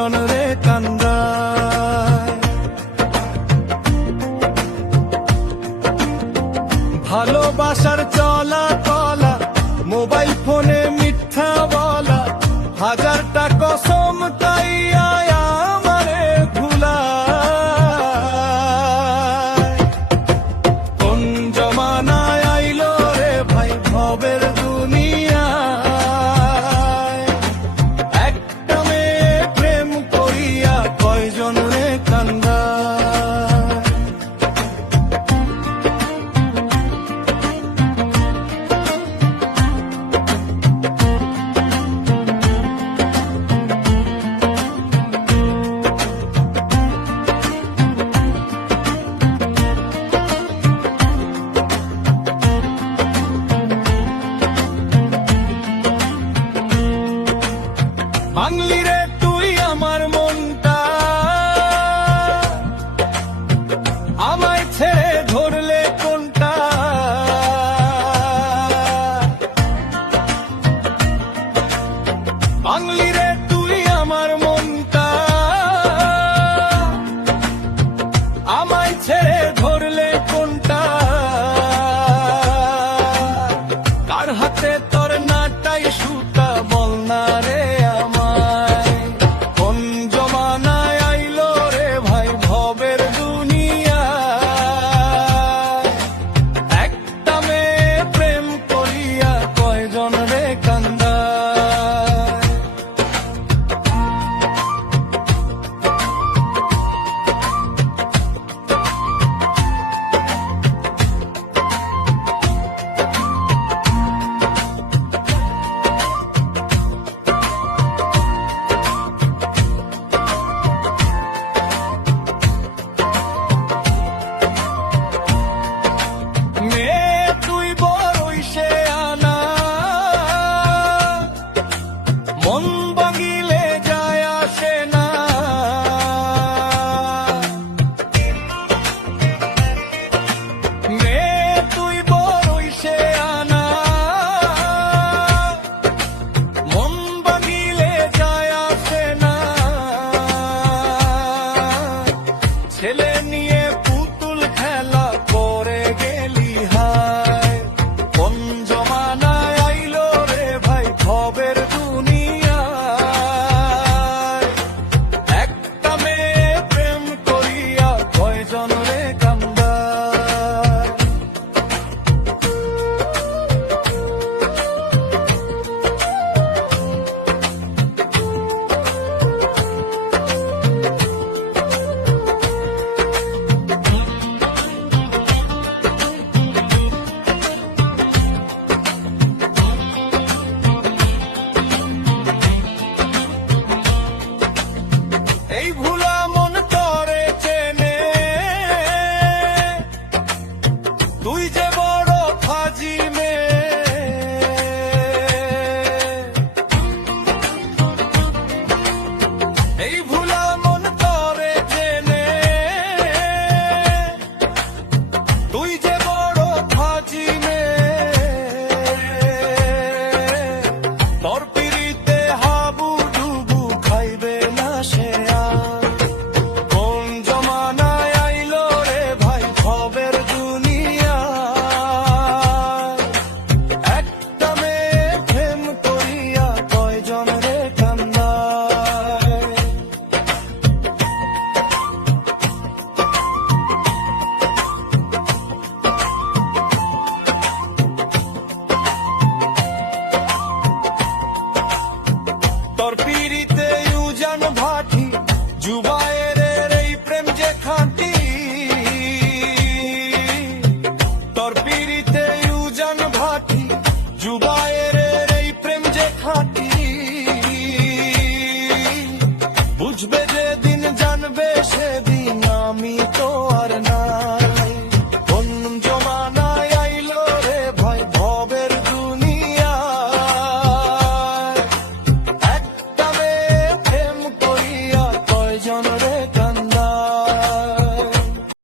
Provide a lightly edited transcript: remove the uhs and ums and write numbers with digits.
কয়জন রে কান্দায়। ভালোবাসার চলা কলা, মোবাইল ফোনে মিথ্যা বলা, হাজারটা কসম তাইয়া আমারে ভুলায়। কোন জমানায় আইলো রে ভাই ভবের দুনিয়ায়, একটা মেয়ে প্রেম করিয়া কয়জন রে কান্দায়। ভাঙলি রে তুই আমার মনটা, আমায় ছেড়ে ধরলে কোনটা। ভাঙলি রে তুই আমার মনটা, আমায় ছেড়ে ধরলে কোনটা। কার হাতে তোর নাটাই সুতা বল না রে মন বাগিলে যায় আসে না। মেয়ে তুই বড়ই সে আনা, মন বাগিলে যায় আসে না। ছেলে নিয়ে পুতুল খেলা করে গেলি হায়, কোন জমানায় আইলো রে ভাই ভবের এই ভুলা মন তরে চেনে, তুই যে বড় ফাজি মেয়ে। এই ভুলা মন তরে চেনে, তুই যে বড় ফাজি মেয়ে। তোর